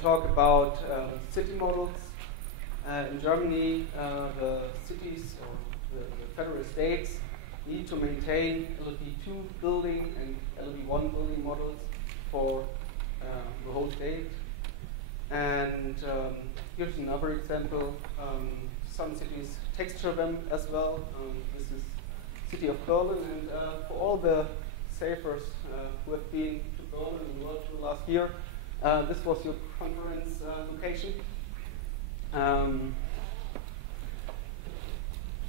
talk about city models. In Germany, the cities or the federal states need to maintain LLP2 building and LLP1 building models for the whole state. And here's another example. Some cities texture them as well. This is city of Berlin, and for all the safers who have been to Berlin and World Tour last year, this was your conference location.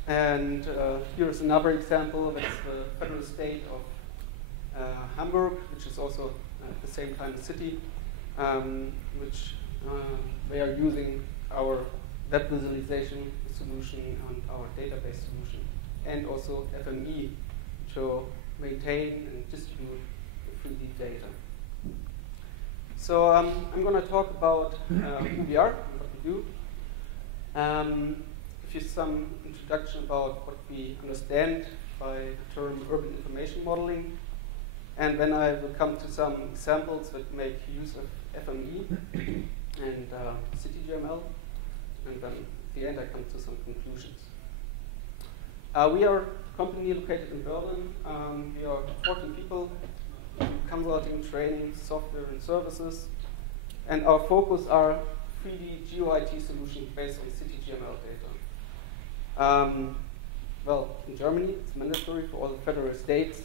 And here's another example. That's the federal state of Hamburg, which is also at the same time a city, which they are using our web visualization solution and our database solution, and also FME to maintain and distribute the 3D data. So I'm going to talk about who we are and what we do. Give you some introduction about what we understand by the term urban information modeling, and then I will come to some examples that make use of FME and CityGML, and then at the end I come to some conclusions. We are a company located in Berlin. We are 14 people, consulting, training, software, and services. And our focus are 3D GeoIT solutions based on CityGML data. Well, in Germany, it's mandatory for all the federal states.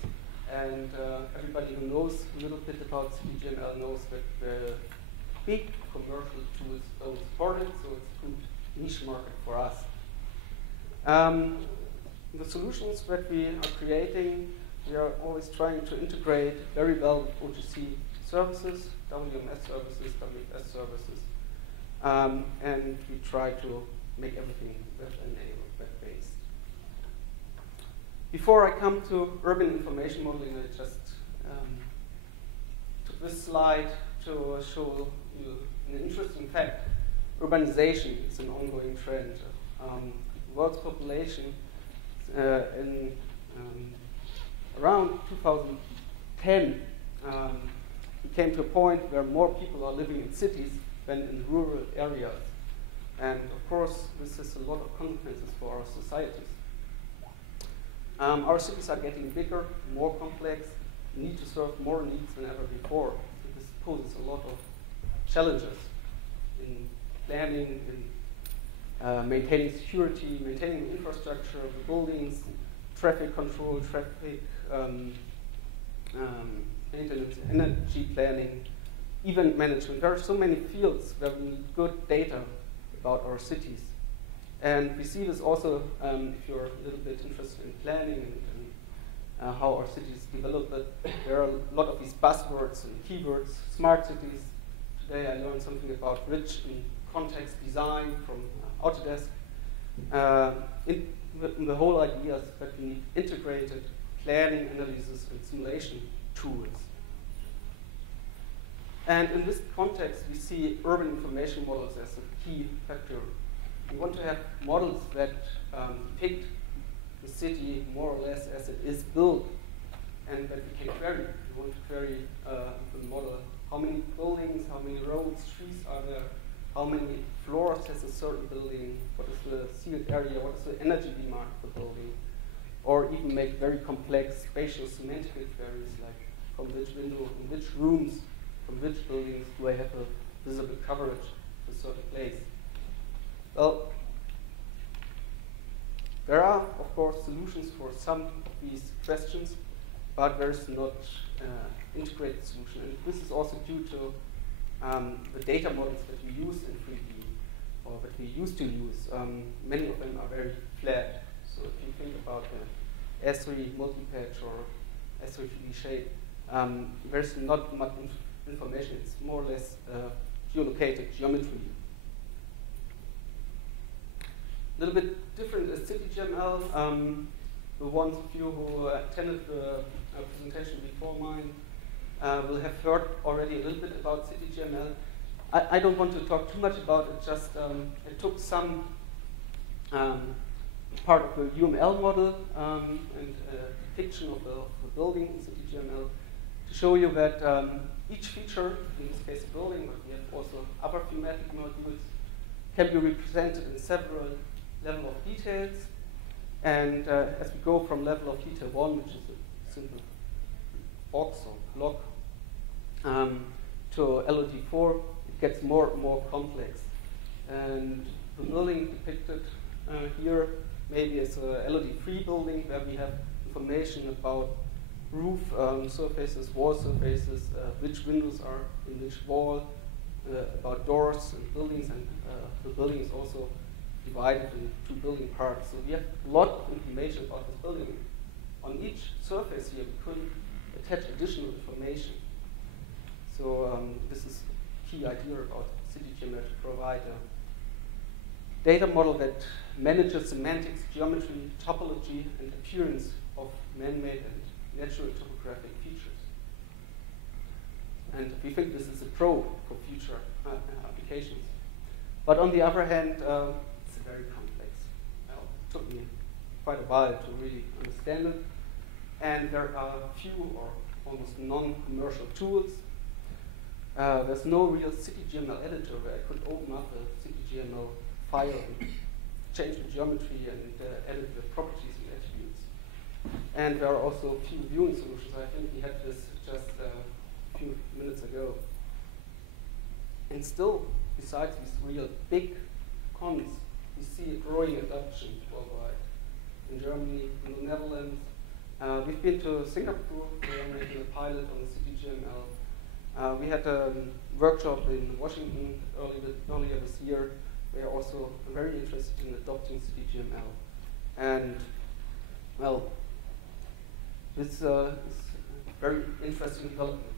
And everybody who knows a little bit about CityGML knows that the big commercial tools don't support it, so it's a good niche market for us. The solutions that we are creating, we are always trying to integrate very well with OGC services, WMS services, WFS services, and we try to make everything web-enabled, web-based. Before I come to urban information modeling, I just took this slide to show you an interesting fact. Urbanization is an ongoing trend. The world's population in around 2010 came to a point where more people are living in cities than in rural areas. And of course, this has a lot of consequences for our societies. Our cities are getting bigger, more complex, need to serve more needs than ever before. So this poses a lot of challenges in planning, in maintaining security, maintaining the infrastructure of the buildings, traffic control, traffic maintenance, energy planning, event management. There are so many fields where we need good data about our cities. And we see this also if you're a little bit interested in planning and how our cities develop. But there are a lot of these buzzwords and keywords, smart cities. Today I learned something about rich and context design from Autodesk. The whole idea is that we need integrated planning, analysis, and simulation tools. And in this context, we see urban information models as a key factor. We want to have models that depict the city more or less as it is built, and that we can query. We want to query the model. How many buildings, how many roads, trees are there? How many floors has a certain building? What is the sealed area? What is the energy demand of the building? Or even make very complex spatial semantic queries, like from which window, from which rooms, from which buildings do I have a visible coverage of a certain place? Well, there are, of course, solutions for some of these questions, but there's not integrated solution. And this is also due to the data models that we use in 3D, or that we used to use. Many of them are very flat. So if you think about the ESRI multi-patch or ESRI 3D shape, there's not much information. It's more or less geolocated geometry. A little bit different is CityGML. The ones of you who attended the presentation before mine will have heard already a little bit about CityGML. I don't want to talk too much about it, just I took some part of the UML model and depiction of the building in CityGML to show you that Each feature, in this case a building, but we have also other thematic modules, can be represented in several levels of details. And as we go from level of detail 1, which is a simple box or block, to LOD4, it gets more and more complex. And the building depicted here maybe as a LOD3 building, where we have information about roof surfaces, wall surfaces, which windows are in which wall, about doors and buildings, and the building is also divided into 2 building parts. So we have a lot of information about this building. On each surface here, we could attach additional information. So this is a key idea about CityGML, to provide a data model that manages semantics, geometry, topology, and appearance of man-made and natural topographic features. And we think this is a pro for future applications. But on the other hand, it's very complex. Well, it took me quite a while to really understand it. And there are few or almost non-commercial tools. There's no real CityGML editor where I could open up a CityGML file and change the geometry and edit the properties and attributes. And there are also few viewing solutions. I think we had this just a few minutes ago. And still, besides these real big cons, we see a growing adoption worldwide. In Germany, in the Netherlands. We've been to Singapore, we are making a pilot on the CityGML. We had a workshop in Washington earlier this year. We are also very interested in adopting CityGML. And, well, this is a very interesting development.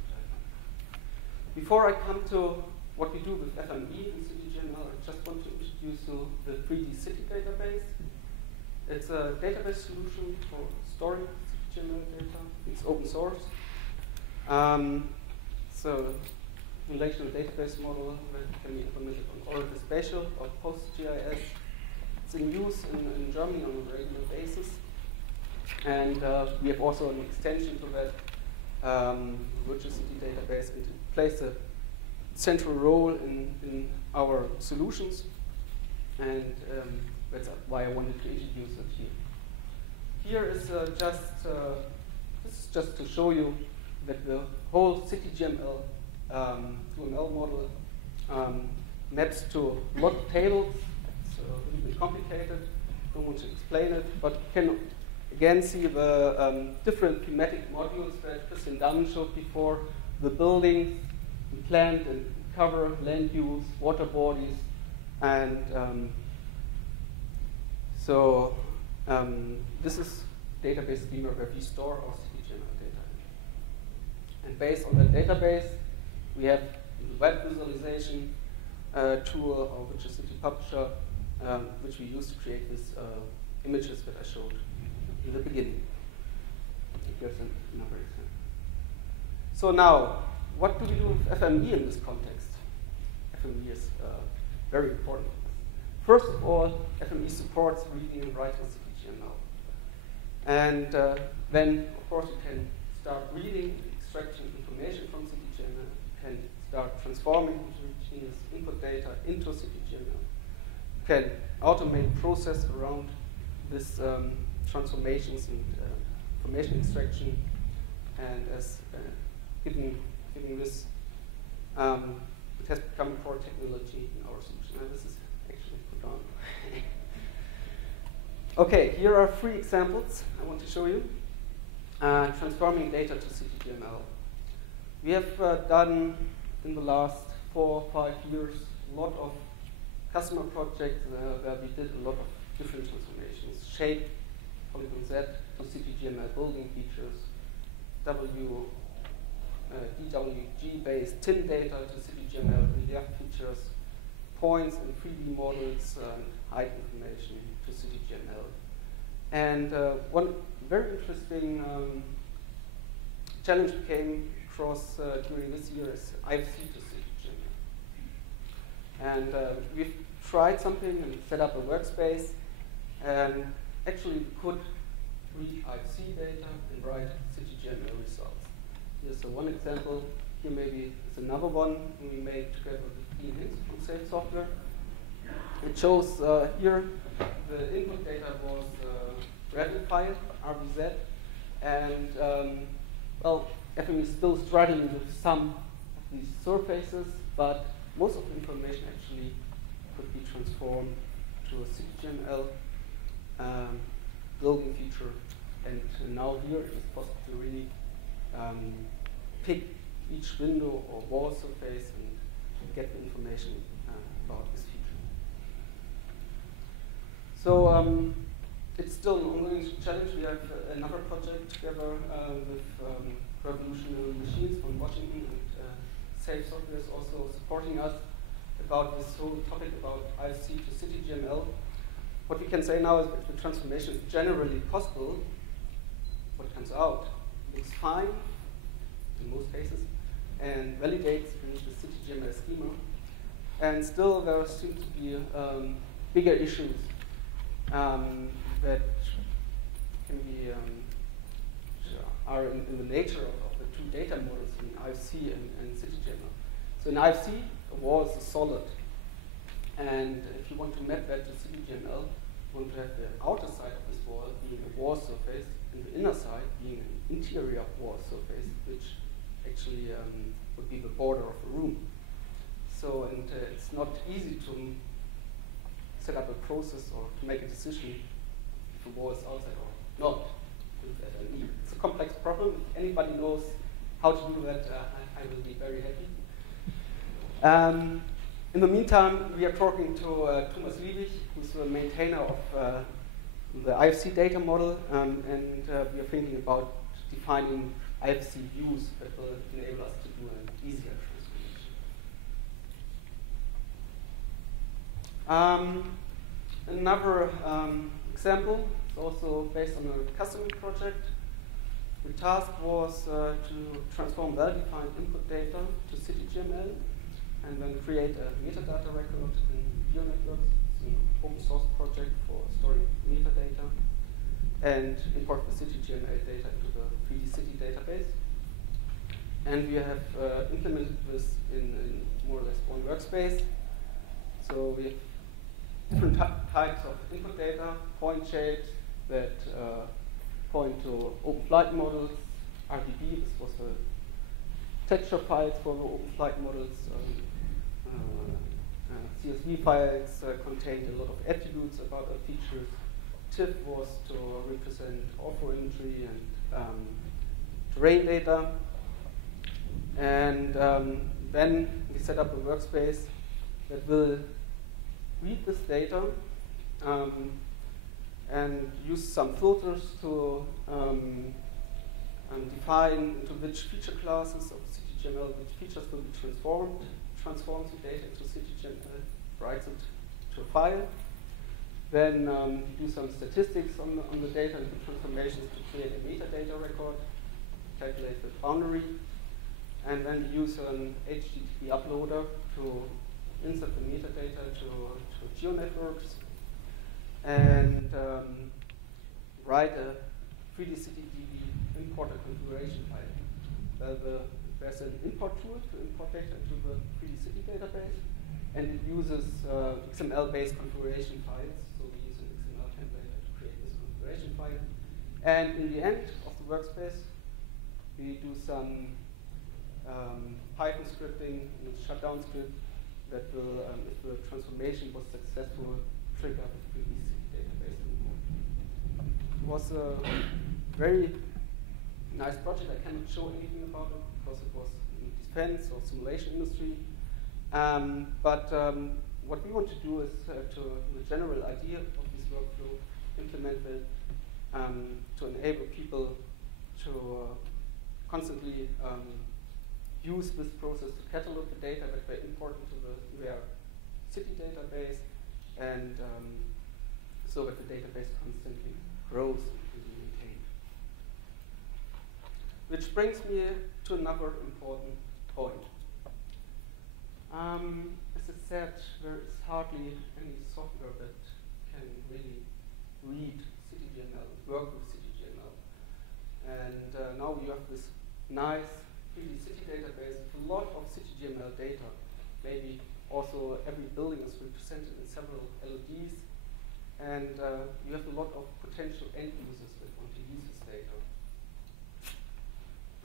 Before I come to what we do with FME and CityGML, I just want to introduce you the 3D City database. It's a database solution for storing CityGML data. It's open source. So, relational database model that can be implemented on Oracle Spatial or PostGIS. It's in use in Germany on a regular basis. And we have also an extension to that virtual city database, and it plays a central role in our solutions. And that's why I wanted to introduce it here. Here is this is just to show you that the whole CityGML 2ML model maps to a lot of tables. It's a little bit complicated. Don't want to explain it, but you can again see the different thematic modules that Christian Dunn showed before: the buildings, the plant and cover, land use, water bodies, and so this is database schema where we store our CityGML data. And based on that database, we have the web visualization tool, which is City Publisher, which we use to create these images that I showed in the beginning. Here's another example. So now, what do we do with FME in this context? FME is very important. First of all, FME supports reading and writing CityGML. And then, of course, you can start reading and extracting information from CityGML. You can start transforming heterogeneous input data into CityGML. You can automate process around this transformations and information extraction. And as given this, it has become a core technology in our solution. And this is actually put on. Okay, here are 3 examples I want to show you. Transforming data to CityGML. We have done in the last 4 or 5 years a lot of customer projects where we did a lot of different transformations. Shape, Polygon Z to CityGML building features, DWG-based TIN data to CityGML relief features, points and 3D models and height information to CityGML. And one very interesting challenge we came across during this year is IFC to CityGML. And we've tried something and set up a workspace, and actually we could read IFC data and write CityGML results. Here's one example here maybe is another one we made together with Dean Hinz from Safe Software. It shows here the input data was Revit file, RVZ, and well, FME is still struggling with some of these surfaces, but most of the information actually could be transformed to a CityGML building feature. And now here it is possible to really pick each window or wall surface and get the information about this feature. So it's still an ongoing challenge. We have another project together with Revolutionary Machines from Washington, and Safe Software is also supporting us about this whole topic about IFC to CityGML. What we can say now is that the transformation is generally possible. What comes out looks fine in most cases and validates in the CityGML schema. And still there seem to be bigger issues that can be are in the nature of the two data models in IFC and CityGML. So in IFC, a wall is a solid. And if you want to map that to CityGML, you want to have the outer side of this wall being a wall surface and the inner side being an interior wall surface, which actually would be the border of a room. So, and it's not easy to set up a process or to make a decision if the wall is outside or not with FME. It's a complex problem. If anybody knows how to do that, I will be very happy. In the meantime, we are talking to Thomas Liebig, who's the maintainer of the IFC data model, and we are thinking about defining IFC views that will enable us to do an easier transformation. Another example is also based on a customer project. The task was to transform well-defined input data to CityGML and then create a metadata record in GeoNetworks. It's an open source project for storing metadata, and import the CityGML data into the 3D City database. And we have implemented this in more or less one workspace. So we have different types of input data, point shapes that point to open flight models, RGB, this was the texture files for the open flight models, CSV files contained a lot of attributes about our features. TIFF was to represent ortho imagery and terrain data. And then we set up a workspace that will read this data and use some filters to define into which feature classes of CityGML, which features will be transforms the data into CityGML, writes it to a file. Then do some statistics on the data and the transformations to create a metadata record, calculate the boundary, and then use an HTTP uploader to insert the metadata to GeoNetworks, and write a 3D CityDB importer configuration file. There's an import tool to import data into the 3D City database, and it uses XML-based configuration files. So we use an XML template to create this configuration file. And in the end of the workspace, we do some Python scripting with shutdown script that will, if the transformation was successful, trigger the 3D City database. It was a very nice project. I cannot show anything about it because it was in defense or simulation industry. But what we want to do is to the general idea of this workflow, implement it to enable people to constantly use this process to catalog the data that they import into their city database, and so that the database constantly grows and is maintained. Which brings me to another important point. As I said, there is hardly any software that can really read CityGML, work with CityGML. And now you have this nice 3D city database with a lot of CityGML data. Maybe also every building is represented in several LODs, and you have a lot of potential end users that want to use this data.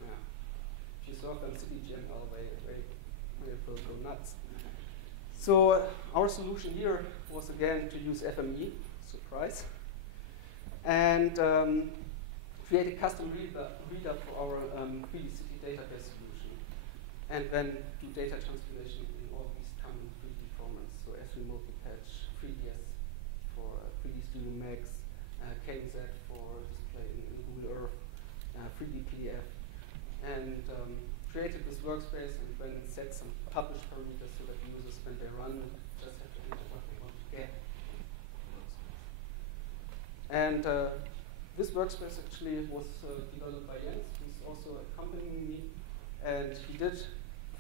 Yeah. If you serve them CityGML, they will go nuts. So our solution here was again to use FME, surprise, and create a custom reader for our 3D city database solution, and then do data transformation in all these common 3D formats. So ESRI multi-patch, 3DS for 3D Studio Max, KNZ for displaying in Google Earth, 3D PDF, and created this workspace and then set some publish parameters so that users, when they run it, just have to enter what they want to get. And this workspace actually was developed by Jens, who's also accompanying me, and he did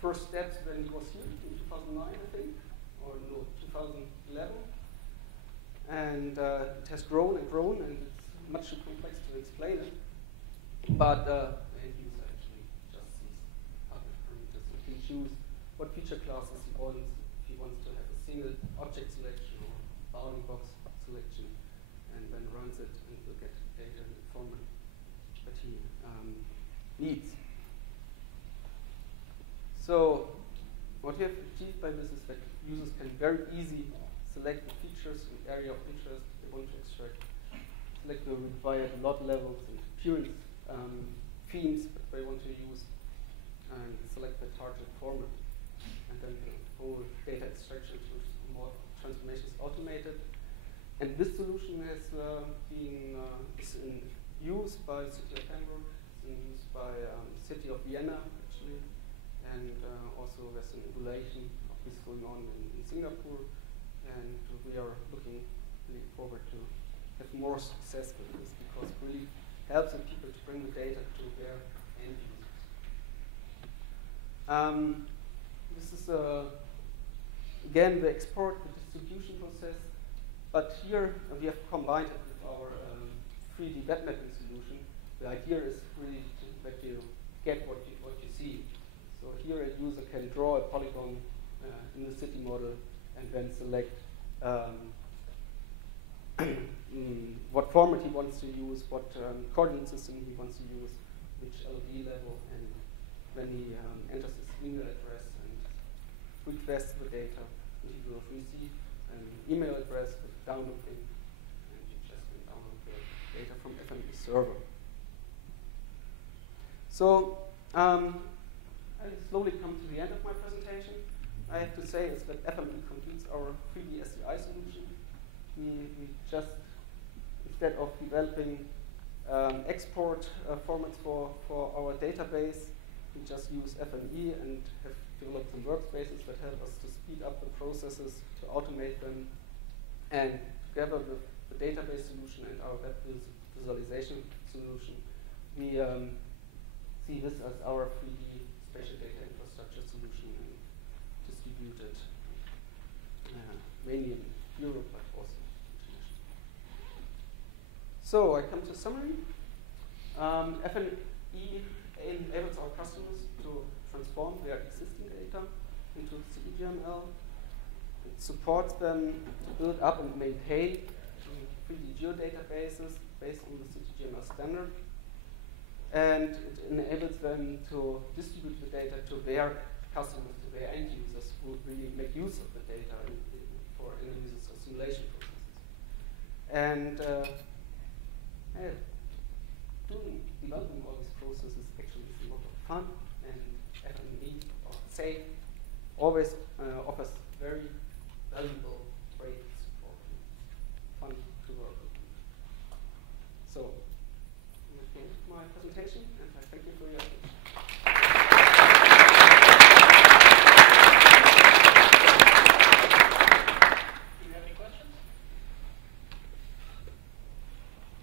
first steps when he was here in 2009, I think, or no, 2011. And it has grown and grown, and it's much too complex to explain it. But the end user actually just sees public parameters. He can choose what feature classes he wants. If he wants to have a single object selection or bounding box selection, and then runs it and will get data in the format that he needs. So what we have achieved by this is that users can very easily select the features and area of interest they want to extract, select the required lot levels and appearance themes that they want to use, and select the target format. And then the whole data extraction through more transformation is automated. And this solution has is in use by City of Hamburg, it's in use by City of Vienna, actually, and also there's an evaluation of this going on in Singapore, and we are looking really forward to have more success with this, because it really helps the people to bring the data to their end users. This is again the export, the distribution process. But here we have combined it with our 3D web mapping solution. The idea is really that you get what you see. So here a user can draw a polygon in the city model and then select what format he wants to use, what coordinate system he wants to use, which LOD level, and then he enters his email address and requests the data, and he will receive an email address with download link, and you just can download the data from FME server. So I slowly come to the end of my presentation. I have to say is that FME completes our 3D SCI solution. We just, instead of developing export formats for our database, we just use FME and have developed some workspaces that help us to speed up the processes, to automate them, and together with the database solution and our web visualization solution, we see this as our 3D spatial data infrastructure solution and distributed mainly in Europe, but also internationally. So I come to summary. FME enables our customers to transform their existing data into CityGML. It supports them to build up and maintain 3D geodatabases based on the CityGML standard. And it enables them to distribute the data to their customers, to their end users who really make use of the data for analysis or simulation processes. And developing all these processes actually is a lot of fun, and FME, or safe, always offers very valuable, great support, fun to work with. So, that's the end of my presentation, and I thank you for your attention. Do you have any questions?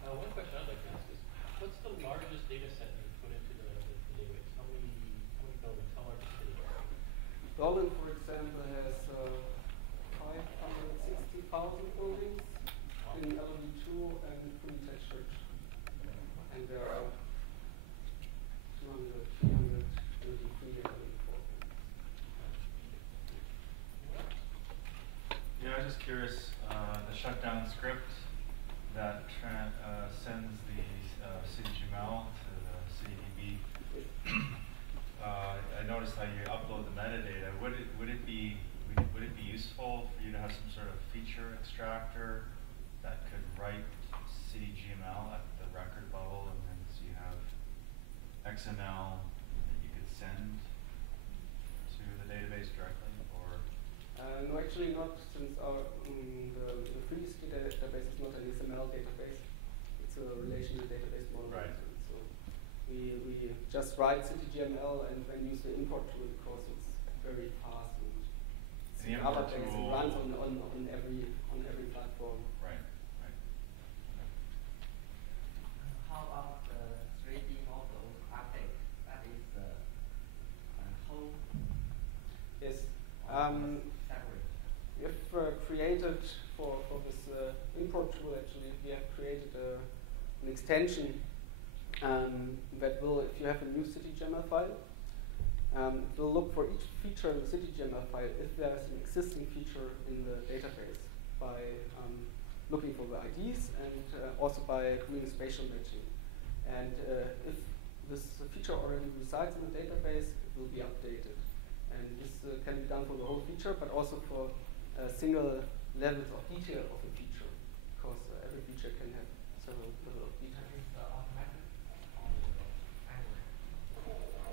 One question I'd like to ask is, what's the largest data set you put into the database? How many buildings? How large is it? Berlin, for example, has 500 just curious, the shutdown script that sends the CityGML to the CityDB. I noticed how you upload the metadata. Would it be useful for you to have some sort of feature extractor that could write CityGML at the record level, and then so you have XML that you could send to the database directly, or? No, actually not, since the FreeSky database is not an XML database. It's a relational database model. Right. So we just write CityGML and then use the import tool because it's very fast and it's the import database and tool runs on every platform. Right. Right. Okay. How about the 3D model update? That is the whole. Yes. Separate. We have created for this import tool, actually, we have created an extension that will, if you have a new CityGML file, it will look for each feature in the CityGML file if there is an existing feature in the database by looking for the IDs and also by doing spatial matching. And if this feature already resides in the database, it will be updated. And this can be done for the whole feature, but also for single levels of detail of a feature, because every feature can have several levels of detail.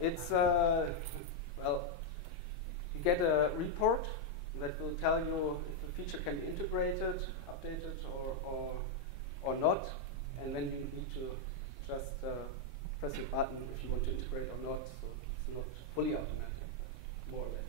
It's well, you get a report that will tell you if the feature can be integrated, updated, or not, and then you need to just press a button if you want to integrate or not. So it's not fully automatic, but more or less.